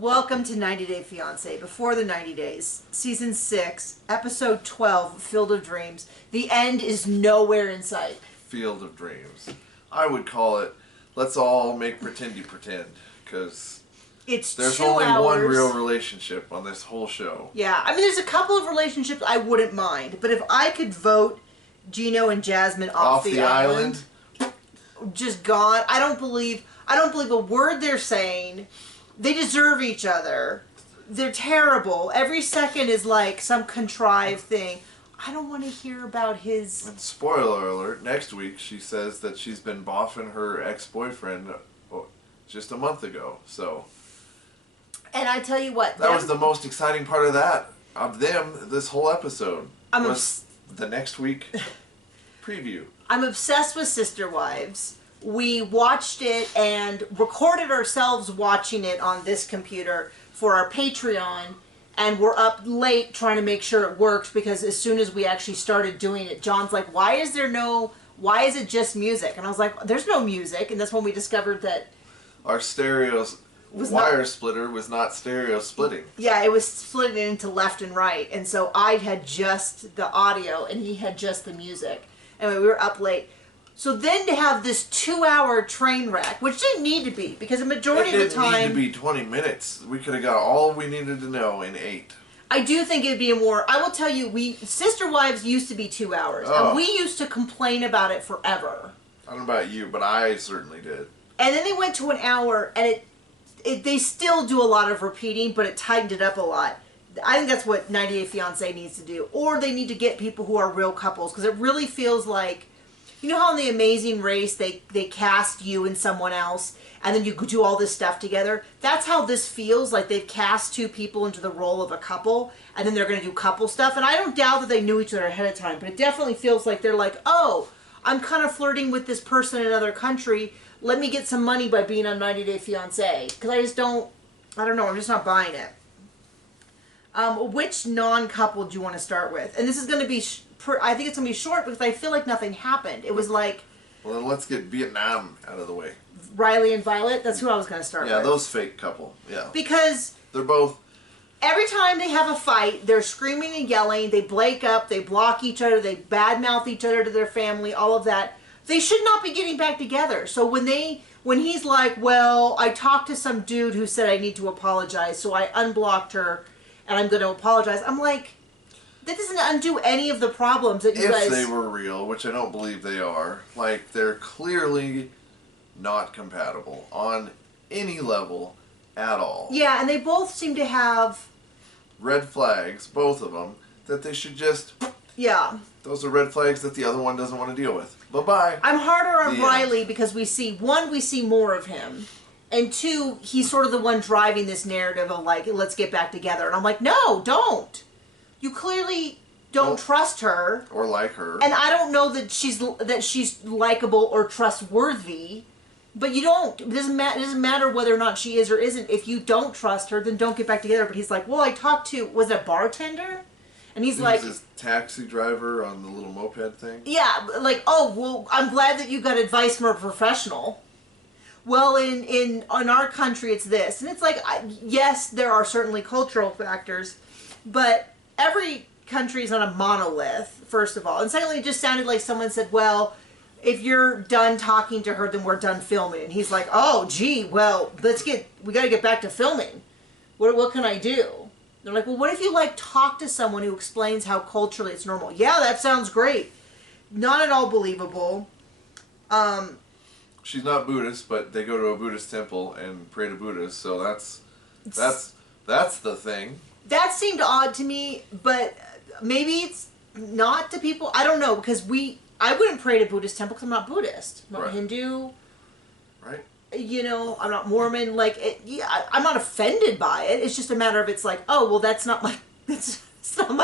Welcome to 90 Day Fiancé, Before the 90 Days, Season 6, Episode 12, Field of Dreams. The end is nowhere in sight. Field of Dreams. I would call it, let's all make pretend you pretend, because there's only one real relationship on this whole show. Yeah, I mean there's a couple of relationships I wouldn't mind, but if I could vote Gino and Jasmine off the island, just gone, I don't believe a word they're saying. They deserve each other. They're terrible. Every second is like some contrived thing. I don't want to hear about his... And spoiler alert, next week she says that she's been boffing her ex-boyfriend just a month ago, so... And I tell you what... That was the most exciting part of them, this whole episode. Was the next week preview. I'm obsessed with Sister Wives. We watched it and recorded ourselves watching it on this computer for our Patreon, and we're up late trying to make sure it works, because as soon as we actually started doing it, John's like, why is it just music? And I was like, there's no music, and that's when we discovered that our wire splitter was not stereo splitting. Yeah, it was splitting into left and right, and so I had just the audio and he had just the music. Anyway, we were up late. So then to have this 2-hour train wreck, which didn't need to be, because the majority of the time... It didn't need to be 20 minutes. We could have got all we needed to know in 8. I do think it'd be more... I will tell you, Sister Wives used to be 2 hours, and we used to complain about it forever. I don't know about you, but I certainly did. And then they went to an hour, and they still do a lot of repeating, but it tightened it up a lot. I think that's what 90 Day Fiancé needs to do. Or they need to get people who are real couples, because it really feels like... You know how in The Amazing Race they cast you and someone else, and then you do all this stuff together? That's how this feels, like they've cast 2 people into the role of a couple, and then they're going to do couple stuff. And I don't doubt that they knew each other ahead of time, but it definitely feels like they're like, oh, I'm kind of flirting with this person in another country. Let me get some money by being on 90 Day Fiancé. Because I don't know, I'm just not buying it. Which non-couple do you want to start with? And this is going to be... I think it's going to be short because I feel like nothing happened. It was like... Well, then let's get Vietnam out of the way. Riley and Violet? That's who I was going to start with. Yeah, those fake couple. Yeah. Because... They're both... Every time they have a fight, they're screaming and yelling. They break up. They block each other. They badmouth each other to their family. All of that. They should not be getting back together. So when he's like, well, I talked to some dude who said I need to apologize, so I unblocked her and I'm going to apologize. I'm like... That doesn't undo any of the problems that you guys... If they were real, which I don't believe they are, like, they're clearly not compatible on any level at all. Yeah, and they both seem to have... Red flags, both of them, that they should just... Yeah. Those are red flags that the other one doesn't want to deal with. Bye-bye. I'm harder on Riley because we see more of him. And 2, he's sort of the one driving this narrative of, like, let's get back together. And I'm like, no, don't. You clearly don't trust her. Or like her. And I don't know that she's likable or trustworthy. But you don't. It doesn't matter whether or not she is or isn't. If you don't trust her, then don't get back together. But he's like, well, I talked to... Was it a bartender? And he's like... Was his taxi driver on the little moped thing? Yeah, like, oh, well, I'm glad that you got advice from a professional. Well, in our country, it's this. And it's like, yes, there are certainly cultural factors, but... Every country is on a monolith, first of all. And secondly, it just sounded like someone said, well, if you're done talking to her, then we're done filming. And he's like, oh, gee, well, we got to get back to filming. What can I do? They're like, well, what if you, like, talk to someone who explains how culturally it's normal? Yeah, that sounds great. Not at all believable. She's not Buddhist, but they go to a Buddhist temple and pray to Buddhists, so that's the thing. That seemed odd to me, but maybe it's not to people. I don't know, because I wouldn't pray to Buddhist temple because I'm not Buddhist. I'm not Hindu. Right. You know, I'm not Mormon. Like, I'm not offended by it. It's just a matter of it's like, oh, well, that's not my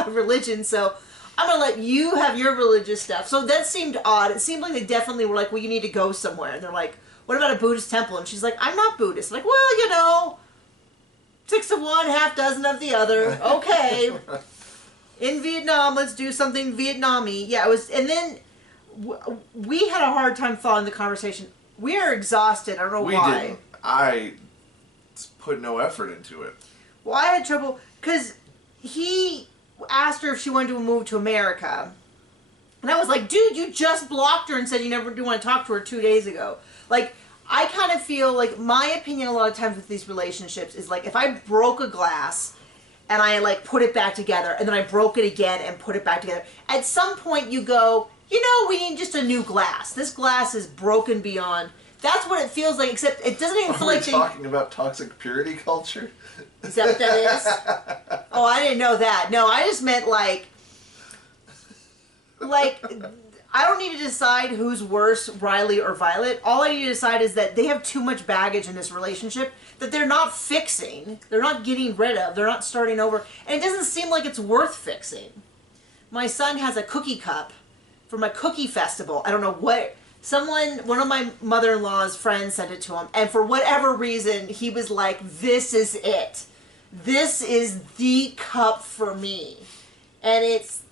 religion, so I'm going to let you have your religious stuff. So that seemed odd. It seemed like they definitely were like, well, you need to go somewhere. And they're like, what about a Buddhist temple? And she's like, I'm not Buddhist. I'm like, well, you know... 6 of one, half dozen of the other. Okay. In Vietnam, let's do something Vietnamese. Yeah, it was, and then we had a hard time following the conversation. We are exhausted. I don't know why. We didn't. put no effort into it. Well, I had trouble because he asked her if she wanted to move to America. And I was like, dude, you just blocked her and said you never do want to talk to her 2 days ago. Like, I kind of feel like my opinion a lot of times with these relationships is like if I broke a glass and I like put it back together and then I broke it again and put it back together, at some point you go, you know, we need just a new glass. This glass is broken beyond. That's what it feels like, except it doesn't even feel like Are we talking about toxic purity culture? Is that what that is? Oh, I didn't know that. No, I just meant like I don't need to decide who's worse, Riley or Violet. All I need to decide is that they have too much baggage in this relationship that they're not fixing. They're not getting rid of. They're not starting over. And it doesn't seem like it's worth fixing. My son has a cookie cup for my cookie festival. I don't know what. One of my mother-in-law's friends sent it to him. And for whatever reason, he was like, this is it. This is the cup for me. And it's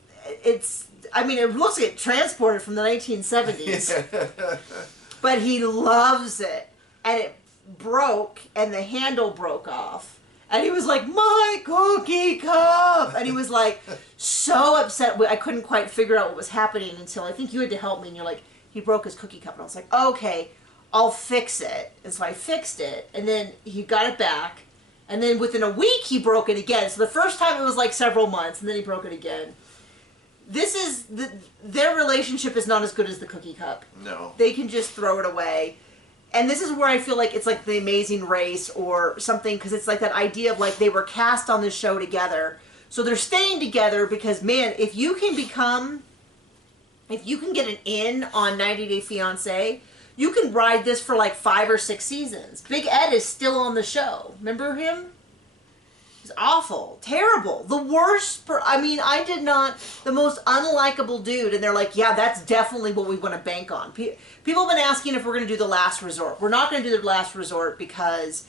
I mean, it looks like it transported from the 1970s. But he loves it. And it broke, and the handle broke off. And he was like, my cookie cup! And he was like, so upset. I couldn't quite figure out what was happening until I think you had to help me. And you're like, he broke his cookie cup. And I was like, okay, I'll fix it. And so I fixed it. And then he got it back. And then within a week, he broke it again. So the first time it was like several months, and then he broke it again. Their relationship is not as good as the cookie cup. No. They can just throw it away. And this is where I feel like it's like The Amazing Race or something, because it's like that idea of like they were cast on this show together. So they're staying together because, man, if you can get an in on 90 Day Fiancé, you can ride this for like 5 or 6 seasons. Big Ed is still on the show. Remember him? He's awful. Terrible. The worst. The most unlikable dude. And they're like, yeah, that's definitely what we want to bank on. People have been asking if we're going to do The Last Resort. We're not going to do The Last Resort because,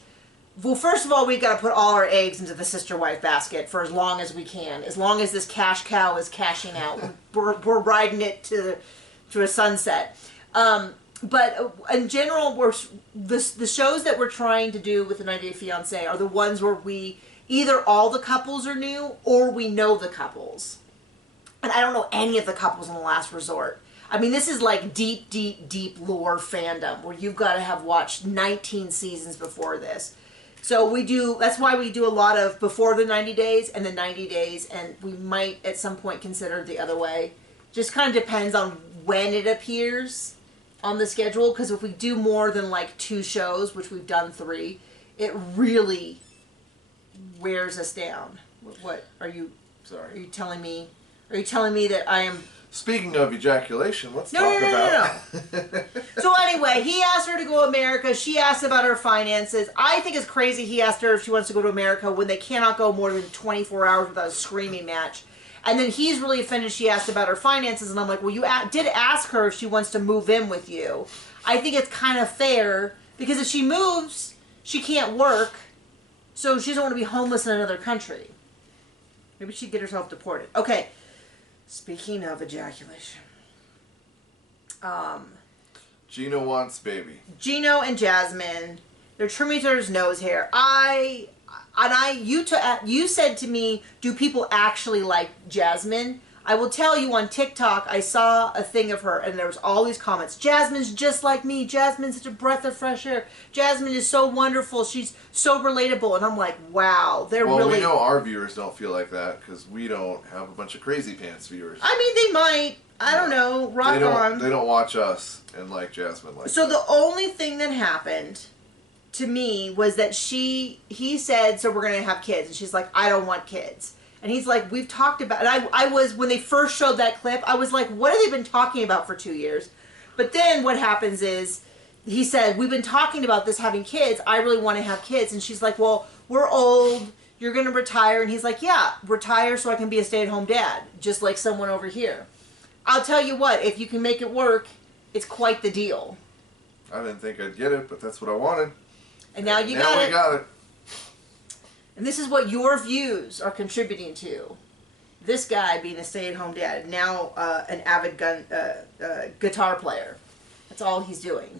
well, first of all, we've got to put all our eggs into the sister-wife basket for as long as we can. As long as this cash cow is cashing out. We're riding it to a sunset. But in general, the shows that we're trying to do with the 90 Day Fiancé are the ones where we either all the couples are new or we know the couples. And I don't know any of the couples in The Last Resort. I mean, this is like deep, deep, deep lore fandom where you've got to have watched 19 seasons before this. So that's why we do a lot of before the 90 days and the 90 days, and we might at some point consider the other way. Just kind of depends on when it appears on the schedule, because if we do more than like 2 shows, which we've done 3, it really wears us down. What are you? Sorry, are you telling me? Are you telling me that I am? Speaking of ejaculation, let's talk about. No. So anyway, he asked her to go to America. She asked about her finances. I think it's crazy he asked her if she wants to go to America when they cannot go more than 24 hours without a screaming match. And then he's really offended she asked about her finances, and I'm like, well, you did ask her if she wants to move in with you. I think it's kind of fair, because if she moves, she can't work, so she doesn't want to be homeless in another country. Maybe she'd get herself deported. Okay, speaking of ejaculation. Gino wants baby. Gino and Jasmine, they're trimming each other's nose hair. You said to me, do people actually like Jasmine? I will tell you, on TikTok, I saw a thing of her, and there was all these comments. Jasmine's just like me. Jasmine's such a breath of fresh air. Jasmine is so wonderful. She's so relatable. And I'm like, wow, Well, we know our viewers don't feel like that, because we don't have a bunch of crazy pants viewers. I mean, they might. I don't know. Rock on. They don't watch us and like Jasmine like So that. the only thing that happened to me was that he said, so we're going to have kids. And she's like, I don't want kids. And he's like, we've talked about, and I was, when they first showed that clip, I was like, what have they been talking about for 2 years? But then what happens is, he said, we've been talking about this, having kids. I really want to have kids. And she's like, well, we're old. You're going to retire. And he's like, yeah, retire so I can be a stay-at-home dad, just like someone over here. I'll tell you what, if you can make it work, it's quite the deal. I didn't think I'd get it, but that's what I wanted. And now you got it. Now we got it. And this is what your views are contributing to. This guy being a stay-at-home dad, now an avid guitar player. That's all he's doing.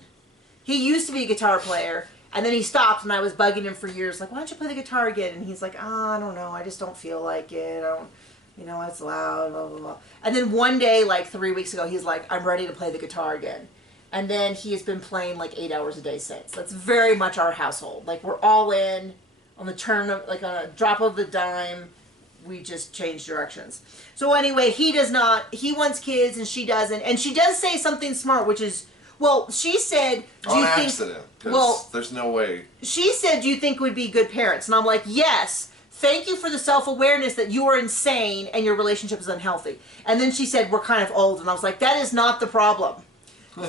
He used to be a guitar player, And then he stopped, and I was bugging him for years, like, why don't you play the guitar again? And he's like, I don't know, I just don't feel like it. It's loud, blah, blah, blah. And then one day, like 3 weeks ago, he's like, I'm ready to play the guitar again. And then he has been playing like 8 hours a day since. That's very much our household. Like, we're all in on the turn of, like, on a drop of the dime. We just change directions. So anyway, he wants kids and she doesn't. And she does say something smart, which is, well, she said, do you think... accident, because there's no way. She said, do you think we'd be good parents? And I'm like, yes. Thank you for the self-awareness that you are insane and your relationship is unhealthy. And then she said, we're kind of old. And I was like, that is not the problem.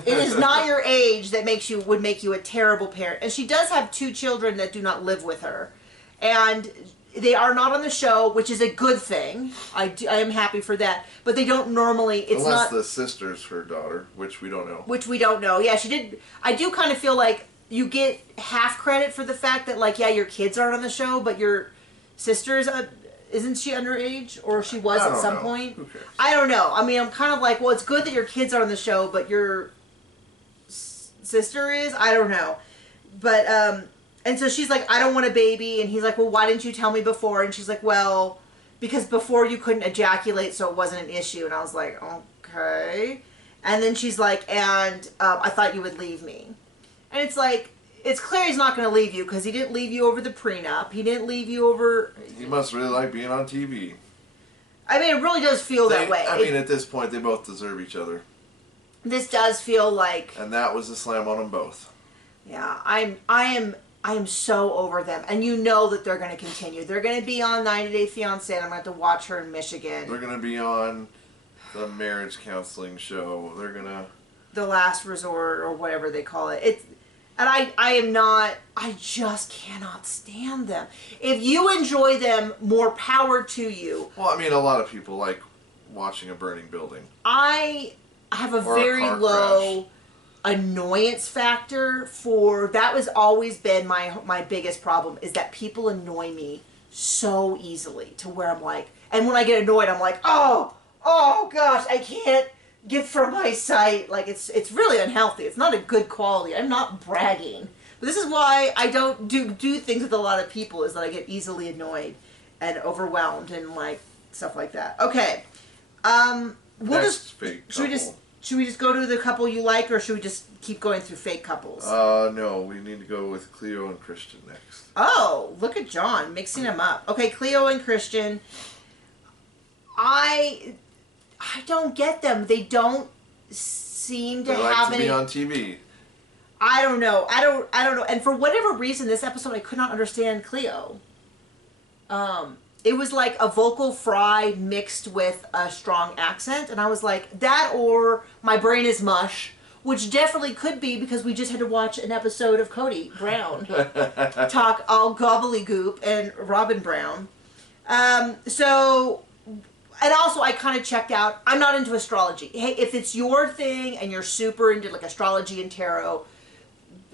It is not your age that would make you a terrible parent. And she does have 2 children that do not live with her. And they are not on the show, which is a good thing. I am happy for that. But they don't normally... Unless the sister's her daughter, which we don't know. Which we don't know. Yeah, she did... I do kind of feel like you get half credit for the fact that, like, yeah, your kids aren't on the show, but your sister's... isn't she underage? Or she was at some point? Who cares? I don't know. I mean, I'm kind of like, well, it's good that your kids are on the show, but your sister is? I don't know. But, and so she's like, I don't want a baby. And he's like, well, why didn't you tell me before? And she's like, well, because before you couldn't ejaculate, so it wasn't an issue. And I was like, okay. And then she's like, and I thought you would leave me. And it's like, it's clear he's not going to leave you because he didn't leave you over the prenup. He didn't leave you over... He must really like being on TV. I mean, it really does feel that way. I mean, at this point, they both deserve each other. This does feel like... And that was a slam on them both. Yeah, I am so over them. And you know that they're going to continue. They're going to be on 90 Day Fiancé, and I'm going to have to watch her in Michigan. They're going to be on the marriage counseling show. They're going to... The Last Resort, or whatever they call it. And I just cannot stand them. If you enjoy them, more power to you. Well, I mean, a lot of people like watching a burning building. I have a very low annoyance factor for... That has always been my biggest problem, is that people annoy me so easily to where I'm like... And when I get annoyed, I'm like, oh gosh, I can't get from my sight. Like, it's really unhealthy. It's not a good quality. I'm not bragging. But this is why I don't do things with a lot of people, is that I get easily annoyed and overwhelmed and, like, stuff like that. Okay. Should we just go to the couple you like, or should we just keep going through fake couples? No. We need to go with Cleo and Christian next. Oh, look at John mixing them up. Okay, Cleo and Christian. I don't get them. They don't seem to have any... They like to be on TV. I don't know. I don't know. And for whatever reason, this episode, I could not understand Cleo. It was like a vocal fry mixed with a strong accent. And I was like, that or my brain is mush, which definitely could be because we just had to watch an episode of Cody Brown talk all gobbledygook and Robin Brown. And also, I kind of checked out. I'm not into astrology. Hey, if it's your thing and you're super into like astrology and tarot,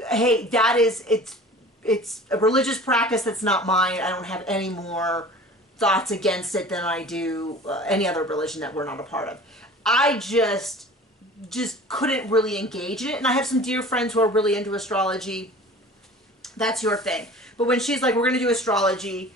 hey, it's a religious practice that's not mine. I don't have any more thoughts against it than I do any other religion that we're not a part of. I just couldn't really engage in it. And I have some dear friends who are really into astrology. That's your thing. But when she's like, we're going to do astrology...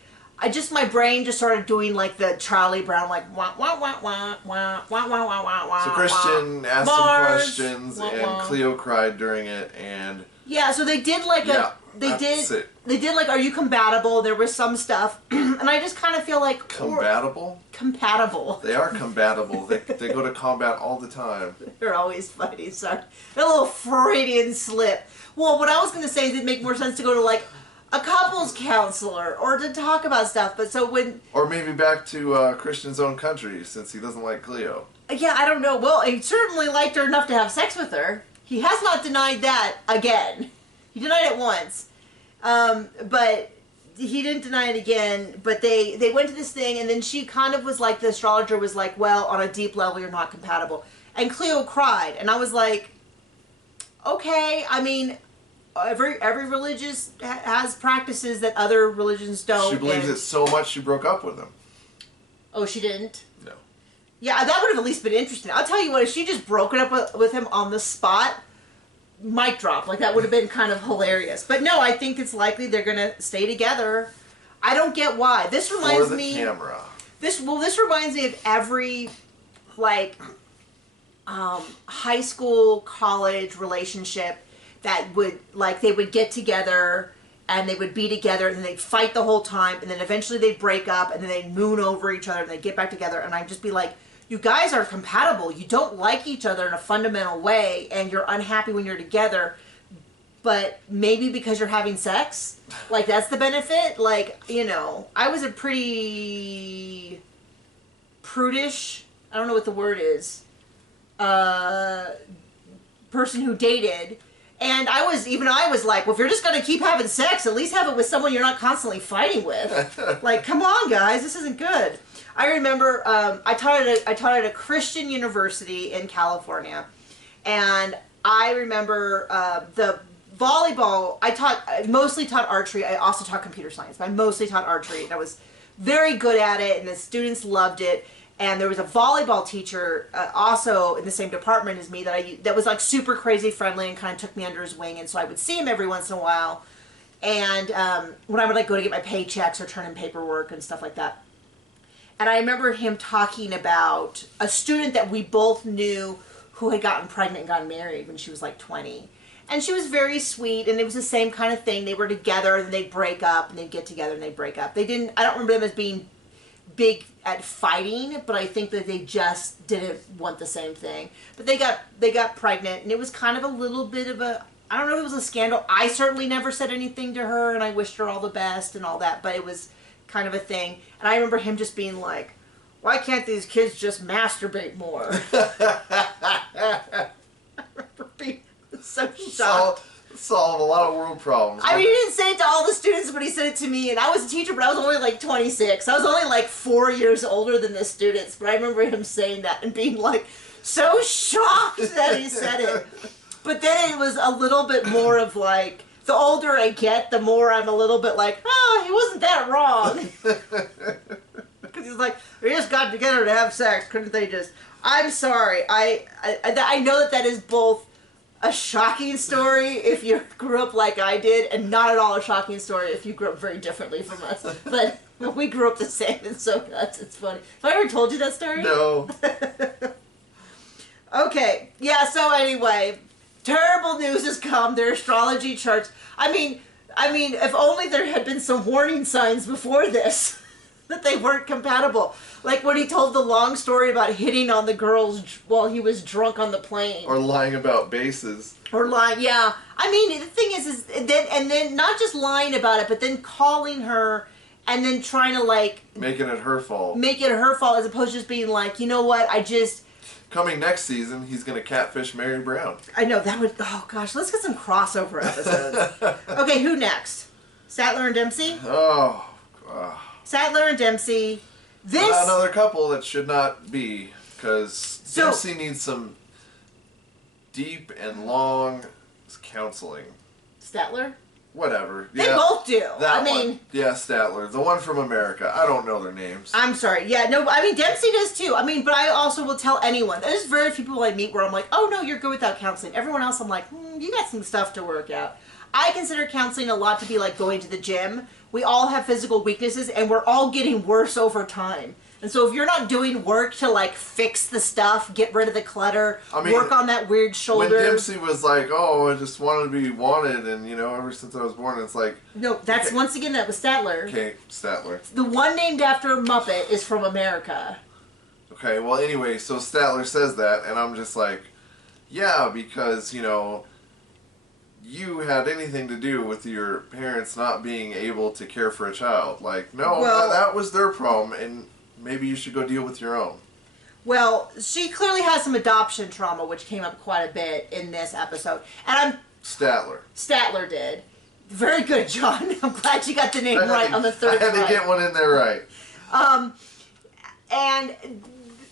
my brain just started doing like the Charlie Brown, like wah wah wah wah wah wah wah wah wah wah. So Christian asked some questions, and Cleo cried during it, and yeah. So they did like they did like, are you compatible? There was some stuff, and I just kind of feel like compatible. They are compatible. They go to combat all the time. They're always fighting. Sorry, a little Freudian slip. Well, what I was going to say is it'd make more sense to go to like a couples counselor, or to talk about stuff. But so when... Or maybe back to Christian's own country, since he doesn't like Cleo. Yeah, I don't know. Well, he certainly liked her enough to have sex with her. He has not denied that again. He denied it once. But he didn't deny it again. But they went to this thing, and then she kind of was like, the astrologer was like, well, on a deep level, you're not compatible. And Cleo cried. And I was like, okay, I mean... Every religion has practices that other religions don't. She believes it so much she broke up with him. Oh, she didn't? No. Yeah, that would have at least been interesting. I'll tell you what, if she just broken up with him on the spot, mic drop. Like, that would have been kind of hilarious. But no, I think it's likely they're going to stay together. I don't get why. This reminds me... camera. This reminds me of every, like, high school, college relationship that would, like, they would get together and they would be together and then they'd fight the whole time and then eventually they'd break up and then they'd moon over each other and they'd get back together, and I'd just be like, you guys are compatible. You don't like each other in a fundamental way and you're unhappy when you're together, but maybe because you're having sex, like, that's the benefit. Like, you know, I was a pretty prudish, I don't know what the word is, person who dated. And I was like, well, if you're just going to keep having sex, at least have it with someone you're not constantly fighting with. Like, come on, guys, this isn't good. I remember I taught at a Christian university in California. And I remember the volleyball, I mostly taught archery. I also taught computer science, but I mostly taught archery. And I was very good at it, and the students loved it. And there was a volleyball teacher also in the same department as me that was like super crazy friendly and kind of took me under his wing. And so I would see him every once in a while. And when I would like go to get my paychecks or turn in paperwork and stuff like that. And I remember him talking about a student that we both knew who had gotten pregnant and gotten married when she was like 20. And she was very sweet, and it was the same kind of thing. They were together, and they'd break up, and they'd get together, and they'd break up. I don't remember them as being big at fighting, but I think that they just didn't want the same thing. But they got pregnant, and it was kind of a little bit of a, I don't know if it was a scandal. I certainly never said anything to her, and I wished her all the best and all that, but it was kind of a thing. And I remember him just being like, why can't these kids just masturbate more? I remember being so shocked. Solve a lot of world problems. I mean, he didn't say it to all the students, but he said it to me. And I was a teacher, but I was only like 26. I was only like 4 years older than the students. But I remember him saying that and being like so shocked that he said it. But then it was a little bit more of like, the older I get, the more I'm a little bit like, oh, he wasn't that wrong. Because he's like, they just got together to have sex. Couldn't they just... I'm sorry. I know that is both a shocking story if you grew up like I did, and not at all a shocking story if you grew up very differently from us. But we grew up the same, and so nuts. It's funny. Have I ever told you that story? No. Okay. Yeah, so anyway, terrible news has come. Their astrology charts. I mean, if only there had been some warning signs before this that they weren't compatible. Like when he told the long story about hitting on the girls while he was drunk on the plane. Or lying about bases. Or lying, yeah. I mean, the thing is then not just lying about it, but then calling her and then trying to like... making it her fault. Make it her fault as opposed to just being like, you know what, I just... Coming next season, he's going to catfish Mary Brown. I know, that would... Oh, gosh, let's get some crossover episodes. Okay, who next? Sadler and Dempsey? Oh, God. Sadler and Dempsey. This... Another couple that should not be, because Dempsey needs some deep and long counseling. Statler? Whatever. They both do. That one. Yeah, Statler. The one from America. I don't know their names. I'm sorry. Yeah, no, I mean, Dempsey does too. I mean, but I also will tell anyone. There's very few people I meet where I'm like, oh, no, you're good without counseling. Everyone else, I'm like, you got some stuff to work out. I consider counseling a lot to be like going to the gym. We all have physical weaknesses, and we're all getting worse over time. And so if you're not doing work to, like, fix the stuff, get rid of the clutter, work on that weird shoulder... When Dempsey was like, oh, I just wanted to be wanted, and, you know, ever since I was born, it's like... No, that's, okay. Once again, that was Statler. Okay, Statler. The one named after a Muppet is from America. Okay, well, anyway, so Statler says that, and I'm just like, yeah, because, you know... you had anything to do with your parents not being able to care for a child. Like, no, that was their problem, and maybe you should go deal with your own. Well, she clearly has some adoption trauma, which came up quite a bit in this episode. And Statler did. Very good, John. I'm glad you got the name right on the third I had to get one in there right. And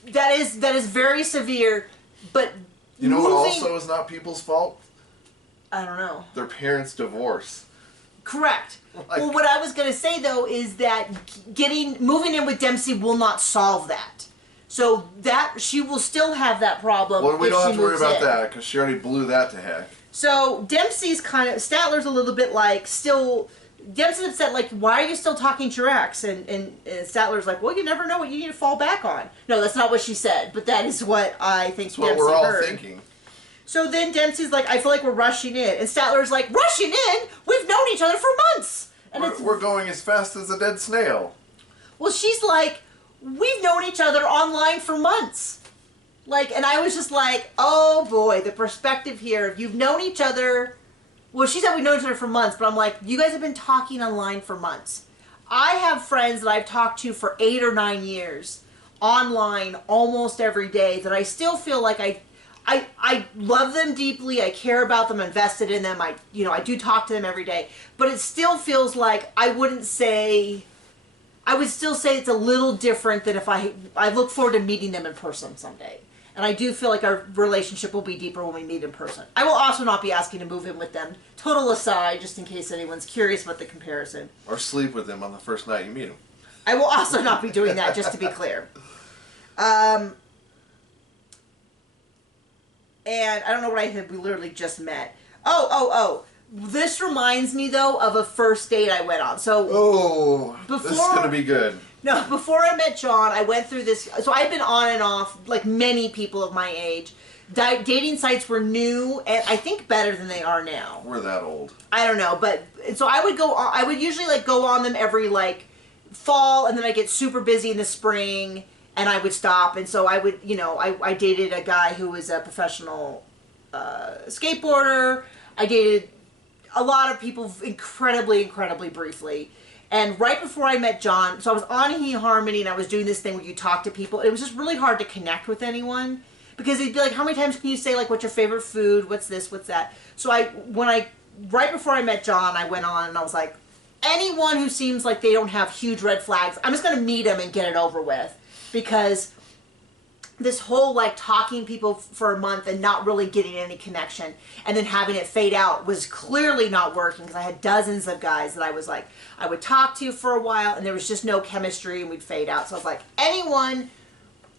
that is very severe, but you know what also is not people's fault? I don't know. Their parents' divorce. Correct. Like, well, what I was going to say, though, is that moving in with Dempsey will not solve that. So that she will still have that problem. Well, we don't have to worry about that, because she already blew that to heck. So Dempsey's Statler's a little bit like still. Dempsey's upset, like, why are you still talking to your ex? And Statler's like, well, you never know what you need to fall back on. No, that's not what she said, but that is what I think That's what Dempsey we're all heard. thinking. So then Dempsey's like, I feel like we're rushing in. And Statler's like, rushing in? We've known each other for months. And We're going as fast as a dead snail. Well, she's like, we've known each other online for months. Like, and I was just like, oh boy, the perspective here. If you've known each other... Well, she said we've known each other for months, but I'm like, you guys have been talking online for months. I have friends that I've talked to for 8 or 9 years, online almost every day, that I still feel like I love them deeply, I care about them, invested in them, I do talk to them every day, but it still feels like I would still say it's a little different than if I look forward to meeting them in person someday. And I do feel like our relationship will be deeper when we meet in person. I will also not be asking to move in with them. Total aside, just in case anyone's curious about the comparison. Or sleep with them on the first night you meet them. I will also not be doing that, just to be clear. And I don't know what we literally just met. Oh. This reminds me, though, of a first date I went on. So, this is going to be good. No, before I met John, I went through this. So I've been on and off, like many people of my age. Dating sites were new, and I think better than they are now. We're that old. I don't know, but so I would usually like go on them every like fall, and then I get super busy in the spring, and I would stop. And so I would, I dated a guy who was a professional skateboarder. I dated a lot of people incredibly briefly. And right before I met John, so I was on eHarmony and I was doing this thing where you talk to people. It was just really hard to connect with anyone because it'd be like, how many times can you say like, what's your favorite food? What's this? What's that? So right before I met John, I went on and I was like, anyone who seems like they don't have huge red flags, I'm just going to meet them and get it over with, because this whole like talking people for a month and not really getting any connection and then having it fade out was clearly not working, because I had dozens of guys that I was like, I would talk to for a while and there was just no chemistry and we'd fade out. So I was like, anyone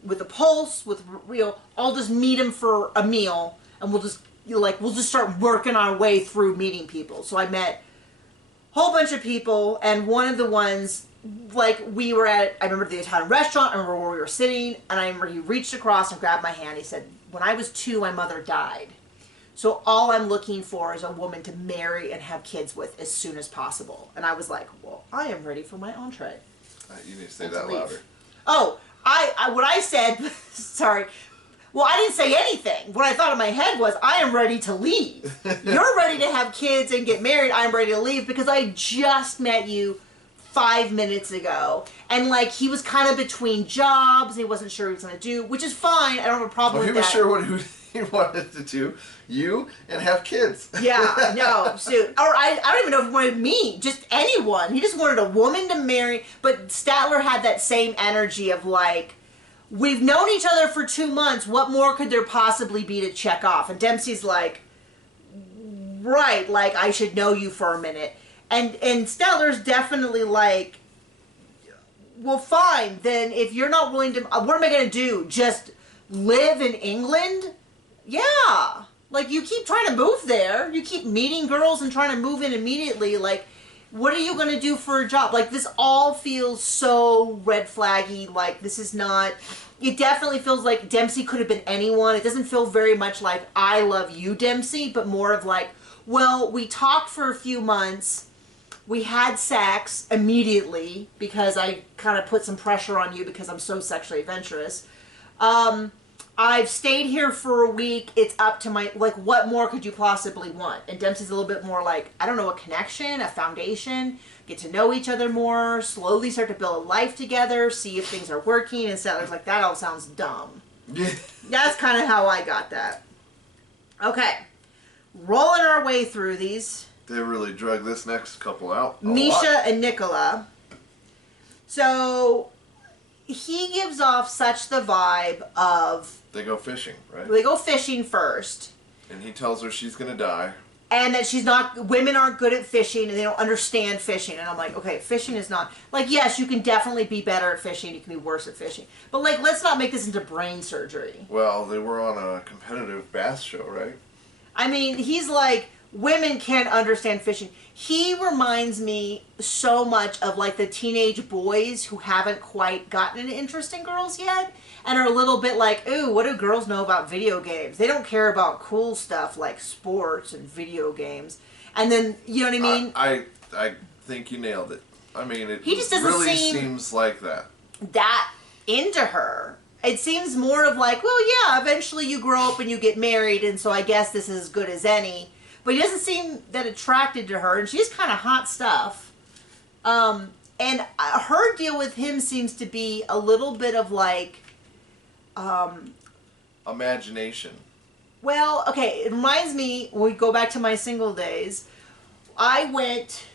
with a pulse, with real, I'll just meet him for a meal and we'll just start working our way through meeting people. So I met a whole bunch of people, and one of the ones, like, I remember the Italian restaurant, I remember where we were sitting, and I remember he reached across and grabbed my hand. He said, when I was 2, my mother died. So all I'm looking for is a woman to marry and have kids with as soon as possible. And I was like, well, I am ready for my entree. You need to say that louder. Oh, what I said, sorry. Well, I didn't say anything. What I thought in my head was, I am ready to leave. You're ready to have kids and get married. I'm ready to leave because I just met you 5 minutes ago, and like he was kind of between jobs, he wasn't sure what he was going to do, which is fine. I don't have a problem with that. He was sure what he wanted to do, you, and have kids. Yeah, no, so, or I don't even know if he wanted me, just anyone. He just wanted a woman to marry, but Statler had that same energy of like, we've known each other for 2 months, what more could there possibly be to check off? And Dempsey's like, right, like I should know you for a minute. And Statler's definitely like, well, fine, then if you're not willing to, what am I going to do? Just live in England? Yeah. Like, you keep trying to move there. You keep meeting girls and trying to move in immediately. Like, what are you going to do for a job? Like, this all feels so red flaggy. Like, this is not, it definitely feels like Dempsey could have been anyone. It doesn't feel very much like I love you, Dempsey, but more of like, well, we talked for a few months. We had sex immediately because I kind of put some pressure on you because I'm so sexually adventurous. I've stayed here for a week. It's up to my, like, what more could you possibly want? And Dempsey's a little bit more like, I don't know, a connection, a foundation, get to know each other more, slowly start to build a life together, see if things are working. And Statler's like, that all sounds dumb. That's kind of how I got that. Okay. Rolling our way through these. They really drug this next couple out. Misha and Nicola. So he gives off such the vibe of... They go fishing, right? They go fishing first. And he tells her she's going to die. And that women aren't good at fishing and they don't understand fishing. And I'm like, okay, fishing is not... Like, yes, you can definitely be better at fishing. You can be worse at fishing. But, like, let's not make this into brain surgery. Well, they were on a competitive bass show, right? I mean, he's like, women can't understand fishing. He reminds me so much of like the teenage boys who haven't quite gotten an interest in girls yet and are a little bit like, ooh, what do girls know about video games? They don't care about cool stuff like sports and video games. And then, you know what I mean? I think you nailed it. I mean, it he just doesn't really seems like that. That into her. It seems more of like, well, yeah, eventually you grow up and you get married, and so I guess this is as good as any. But he doesn't seem that attracted to her, and she's kind of hot stuff. And her deal with him seems to be a little bit of like... imagination. Well, okay, it reminds me, when we go back to my single days, I went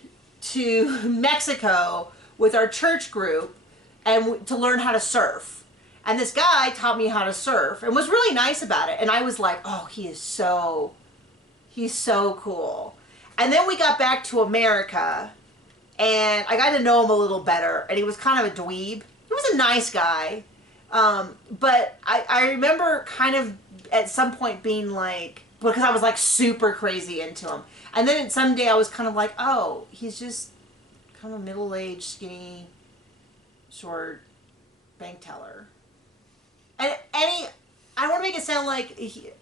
to Mexico with our church group and to learn how to surf. And this guy taught me how to surf and was really nice about it. And I was like, oh, he's so cool. And then we got back to America and I got to know him a little better. And he was kind of a dweeb. He was a nice guy. But I remember kind of at some point being like, because I was like super crazy into him. And then someday I was kind of like, oh, he's just kind of a middle-aged, skinny, short bank teller. And I don't want to make it sound like it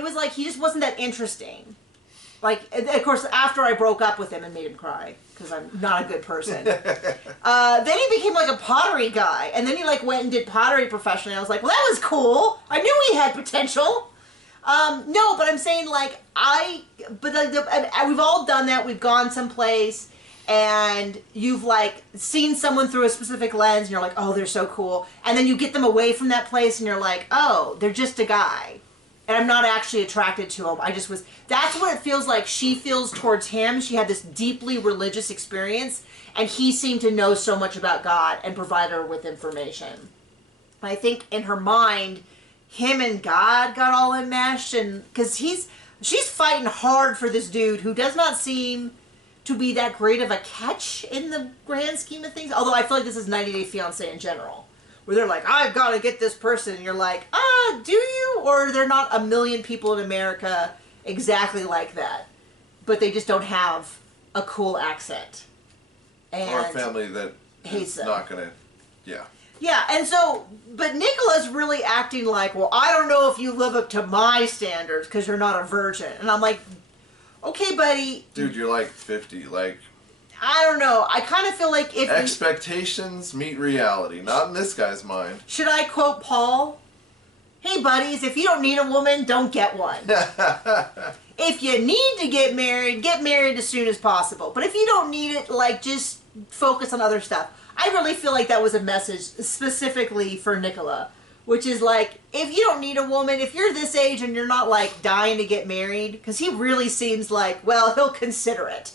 was like he just wasn't that interesting. Like, of course, after I broke up with him and made him cry, because I'm not a good person. Then he became like a pottery guy. And then he like went and did pottery professionally. I was like, well, that was cool. I knew he had potential. No, but I'm saying like, we've all done that. We've gone someplace and you've like seen someone through a specific lens and you're like, oh, they're so cool. And then you get them away from that place and you're like, oh, they're just a guy. And I'm not actually attracted to him. I just was, that's what it feels like she feels towards him. She had this deeply religious experience and he seemed to know so much about God and provide her with information. I think in her mind, him and God got all enmeshed, and because she's fighting hard for this dude who does not seem to be that great of a catch in the grand scheme of things. Although I feel like this is 90 Day Fiancé in general, where they're like, I've got to get this person, and you're like, do you? Or they're not a million people in America exactly like that, but they just don't have a cool accent. And or a family that hates is not gonna, yeah. Yeah, and so, but Nicola's really acting like, well, I don't know if you live up to my standards because you're not a virgin. And I'm like, okay, buddy. Dude, you're like 50. Like, I don't know. I kind of feel like if... expectations meet reality. Not in this guy's mind. Should I quote Paul? Hey, buddies, if you don't need a woman, don't get one. If you need to get married as soon as possible. But if you don't need it, like, just focus on other stuff. I really feel like that was a message specifically for Nicola, which is like, if you don't need a woman, if you're this age and you're not like dying to get married, because he really seems like, well, he'll consider it,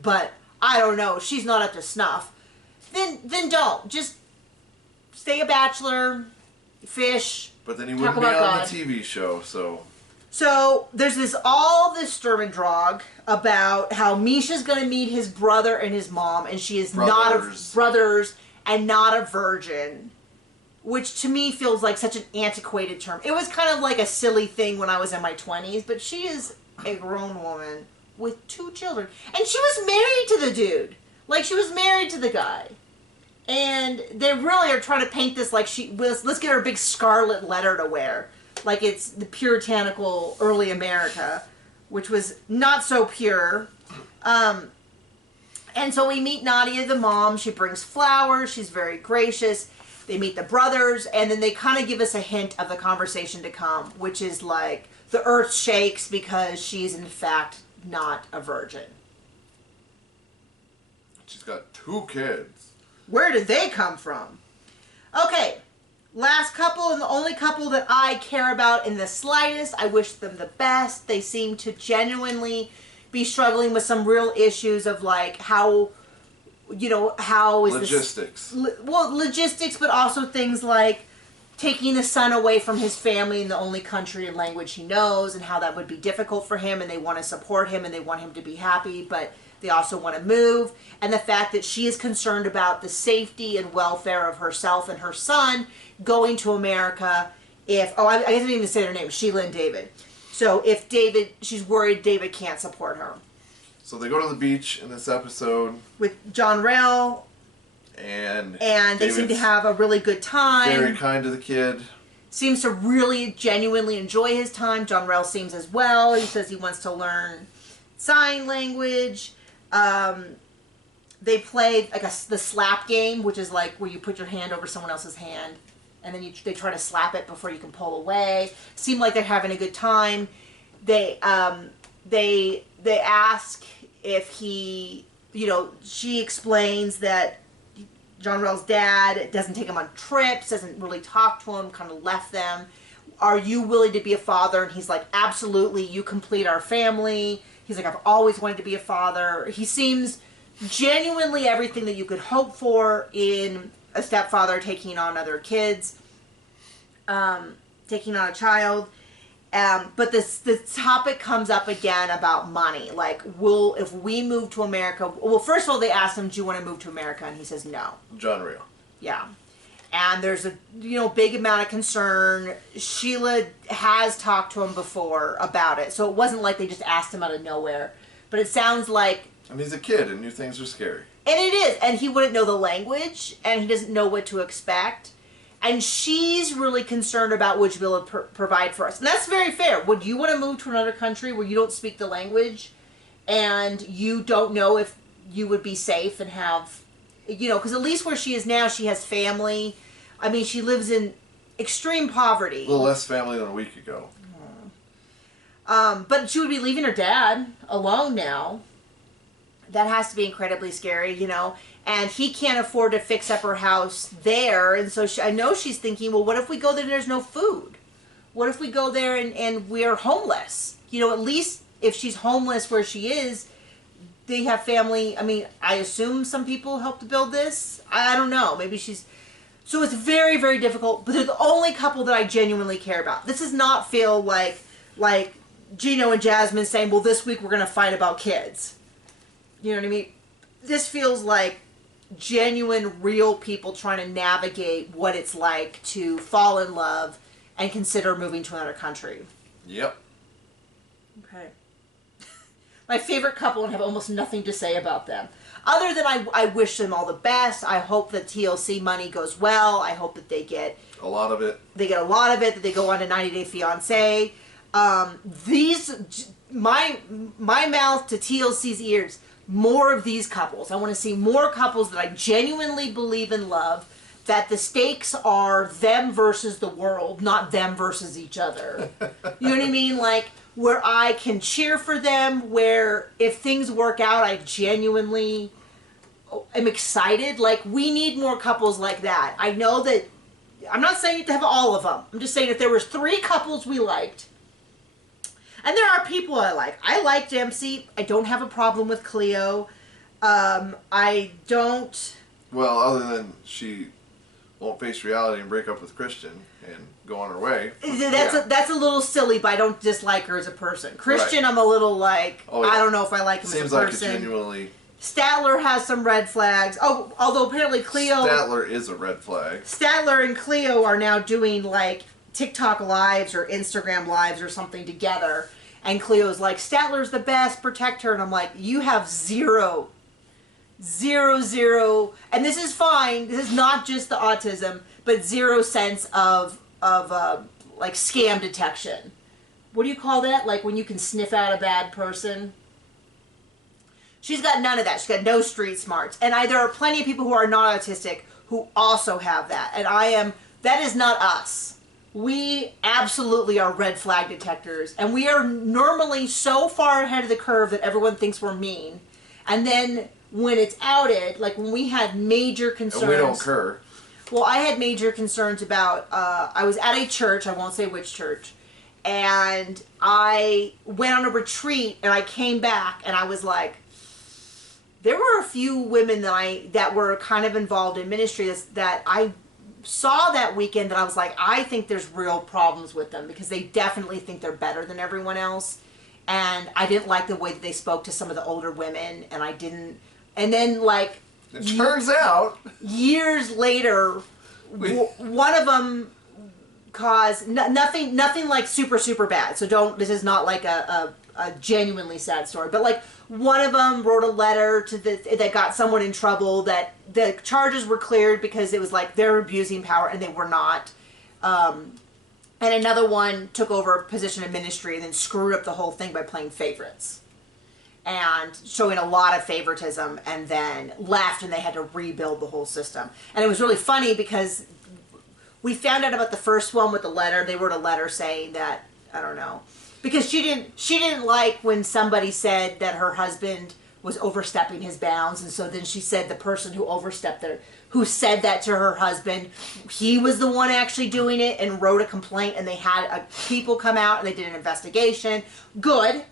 but I don't know, she's not up to snuff, then don't. Just stay a bachelor, fish, but then he wouldn't be on the TV show, so... So, there's all this Sturm und Drang about how Misha's going to meet his brother and his mom, and she is not a brothers and not a virgin, which to me feels like such an antiquated term. It was kind of like a silly thing when I was in my 20s, but she is a grown woman with 2 children, and she was married to the dude. Like, she was married to the guy. And they really are trying to paint this like let's get her a big scarlet letter to wear. Like it's the puritanical early America, which was not so pure. And so we meet Nadia, the mom. She brings flowers. She's very gracious. They meet the brothers, and then they kind of give us a hint of the conversation to come, which is like the earth shakes because she's in fact not a virgin. She's got 2 kids. Where did they come from? Okay. Last couple, and the only couple that I care about in the slightest. I wish them the best. They seem to genuinely be struggling with some real issues of like how is logistics. Logistics, but also things like taking the son away from his family in the only country and language he knows, and how that would be difficult for him, and they want to support him and they want him to be happy, but they also want to move, and the fact that she is concerned about the safety and welfare of herself and her son going to America I didn't even say their name, Sheila and David. So if she's worried David can't support her. So they go to the beach in this episode. With John Rail. And they seem to have a really good time. Very kind to the kid. Seems to really genuinely enjoy his time. John Rail seems as well. He says he wants to learn sign language. They play like the slap game, which is like where you put your hand over someone else's hand, and then they try to slap it before you can pull away. Seem like they're having a good time. They ask if he, she explains that John Rail's dad doesn't take him on trips, doesn't really talk to him, kind of left them. Are you willing to be a father? And he's like, absolutely, you complete our family. He's like, I've always wanted to be a father. He seems genuinely everything that you could hope for in a stepfather taking on other kids, taking on a child. But the topic comes up again about money. Like, if we move to America... Well, first of all, they asked him, do you want to move to America? And he says no. John Rail. Yeah. And there's a big amount of concern. Sheila has talked to him before about it. So it wasn't like they just asked him out of nowhere. But it sounds like... And he's a kid, and new things are scary. And it is. And he wouldn't know the language, and he doesn't know what to expect. And she's really concerned about would you be able to provide for us. And that's very fair. Would you want to move to another country where you don't speak the language and you don't know if you would be safe and have, because at least where she is now, she has family. I mean, she lives in extreme poverty. A little less family than a week ago. But she would be leaving her dad alone now. That has to be incredibly scary, And he can't afford to fix up her house there. And so I know she's thinking, well, what if we go there and there's no food? What if we go there and we're homeless? At least if she's homeless where she is, they have family. I mean, I assume some people help to build this. I don't know. Maybe she's... So it's very, very difficult. But they're the only couple that I genuinely care about. This does not feel like Gino and Jasmine saying, well, this week we're going to fight about kids. You know what I mean? This feels like genuine, real people trying to navigate what it's like to fall in love and consider moving to another country. Yep. Okay. My favorite couple, and have almost nothing to say about them. Other than I wish them all the best. I hope that TLC money goes well. I hope that they get... A lot of it. They get a lot of it, that they go on to 90 Day Fiancé. My mouth to TLC's ears... More of these couples. I want to see more couples that I genuinely believe in love, that the stakes are them versus the world, not them versus each other. You know what I mean? Like, where I can cheer for them, where if things work out, I genuinely am excited. Like, we need more couples like that. I know that, I'm not saying you have to have all of them. I'm just saying if there was 3 couples we liked, and there are people I like. I like Dempsey. I don't have a problem with Cleo. I don't... Well, other than she won't face reality and break up with Christian and go on her way. That's a little silly, but I don't dislike her as a person. Christian, right. I'm a little like, I don't know if I like him as a person. Seems like a genuinely... Statler has some red flags. Oh, although apparently Cleo... Statler is a red flag. Statler and Cleo are now doing like TikTok lives or Instagram lives or something together, and Cleo's like, Statler's the best, protect her, and I'm like, you have zero, and this is fine, this is not just the autism, but 0 sense of like scam detection. What do you call that? Like when you can sniff out a bad person? She's got none of that. She's got no street smarts. And there are plenty of people who are not autistic who also have that. And that is not us. We absolutely are red flag detectors. And we are normally so far ahead of the curve that everyone thinks we're mean. And then when it's outed, like when we had major concerns. And we don't care. Well, I had major concerns about, I was at a church, I won't say which church, and I went on a retreat and I came back and I was like, there were a few women that were kind of involved in ministry that I saw that weekend that I was like, I think there's real problems with them because they definitely think they're better than everyone else. And I didn't like the way that they spoke to some of the older women, and and then like... It turns out... Years later, one of them cause nothing like super bad. So this is not like a genuinely sad story, but like one of them wrote a letter to that got someone in trouble, that the charges were cleared because it was like they're abusing power and they were not. And another one took over a position in ministry and then screwed up the whole thing by playing favorites and showing a lot of favoritism, and then left, and they had to rebuild the whole system. And it was really funny because we found out about the first one with the letter. They wrote a letter saying that, I don't know, because she didn't like when somebody said that her husband was overstepping his bounds, and so then she said the person who said that to her husband, he was the one actually doing it, and wrote a complaint, and they had people come out and they did an investigation. Good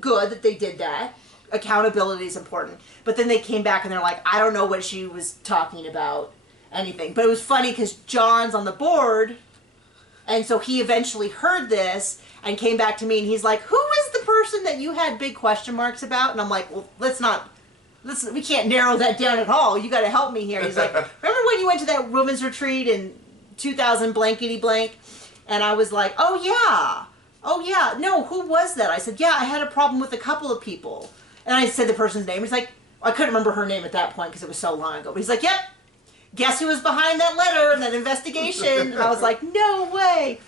that they did that. Accountability is important. But then they came back and they're like, I don't know what she was talking about, anything. But it was funny because John's on the board, and so he eventually heard this and came back to me, and he's like, who is the person that you had big question marks about? And I'm like, well, we can't narrow that down at all. You got to help me here. He's like, remember when you went to that women's retreat in 2000 blankety blank? And I was like, oh yeah, no, who was that? I said, yeah, I had a problem with a couple of people. And I said the person's name. He's like, I couldn't remember her name at that point because it was so long ago. But he's like, yep, guess who was behind that letter and that investigation? And I was like, no way.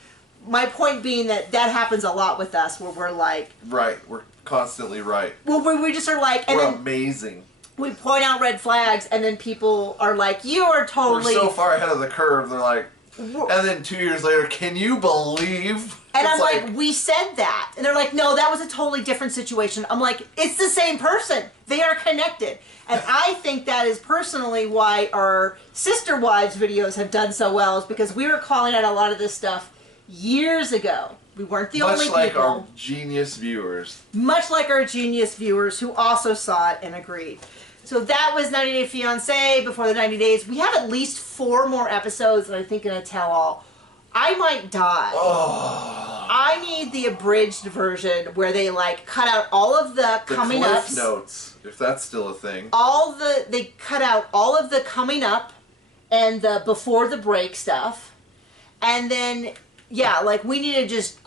My point being that happens a lot with us, where we're like... Right, we're constantly right. Well, we just are like... We're amazing. We point out red flags, and then people are like, you are totally... We're so far ahead of the curve, they're like... And then 2 years later, can you believe? And I'm like, we said that. And they're like, no, that was a totally different situation. I'm like, it's the same person. They are connected. And I think that is personally why our Sister Wives videos have done so well, is because we were calling out a lot of this stuff years ago. We weren't the only people. Much like our genius viewers. Much like our genius viewers who also saw it and agreed. So that was 90 Day Fiancé before the 90 days. We have at least 4 more episodes that I think in a tell-all. I might die. Oh. I need the abridged version where they like cut out all of the coming ups. Cliff notes, if that's still a thing. They cut out all of the coming up and the before the break stuff. And then, yeah, like we need to just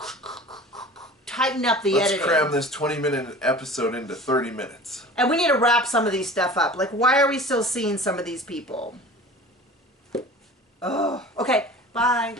tighten up the editing. Let's cram this 20-minute episode into 30 minutes. And we need to wrap some of these stuff up. Like, why are we still seeing some of these people? Oh, okay. Bye.